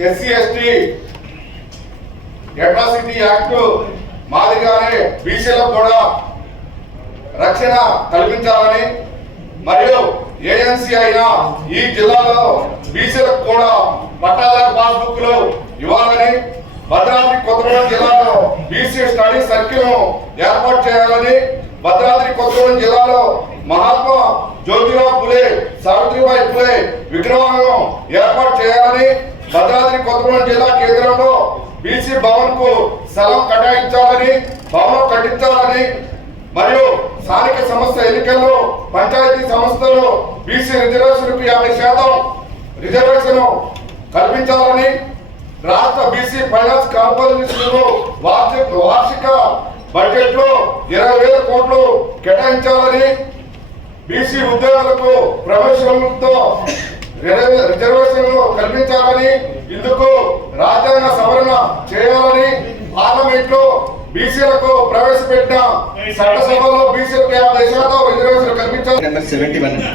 SC ST atrocity act మాదిరిగానే బీసీలకు కూడా రక్షణ కల్పించాలని మరియు ఏఎన్సీ అయిన ఈ జిల్లాలో బీసీలకు కూడా పట్టాదారు పాస్బుక్లు ఇవ్వాలని భద్రాద్రి కొత్తగూడెం జిల్లా బీసీ స్టడీ సర్కిల్ ఏర్పాటు చేయాలని భద్రాద్రి కొత్తగూడెం జిల్లాలో మహాత్మా జ్యోతిరావు పులే సావిత్రిబాయి పులే విగ్రహాలను ఏర్పాటు చేయాలని భద్రాద్రి కొత్తగూడెం జిల్లా కేంద్రంలో బీసీ భవన్కు స్థలం కేటాయించాలని భవనం కట్టించాలని మరియు స్థానిక సంస్థ ఎన్నికల్లో పంచాయతీ సంస్థలు బీసీ రిజర్వేషన్ యాభై శాతం రిజర్వేషన్ కల్పించాలని రాష్ట్ర బీసీ ఫైనాన్స్ కార్పొరేషన్ వార్షిక వార్షిక బడ్జెట్లో ఇరవై వేల కోట్లు కేటాయించాలని బీసీ ఉద్యోగులకు ప్రవేశంతో రిజర్వేషన్లు కల్పించాలని ఇందుకు రాజ్యాంగ సవరణ చేయాలని పార్లమెంట్లో బీసీలకు ప్రవేశపెట్టిన చట్టసభలో బీసీలకు యాభై శాతం రిజర్వేషన్లు కల్పించాలి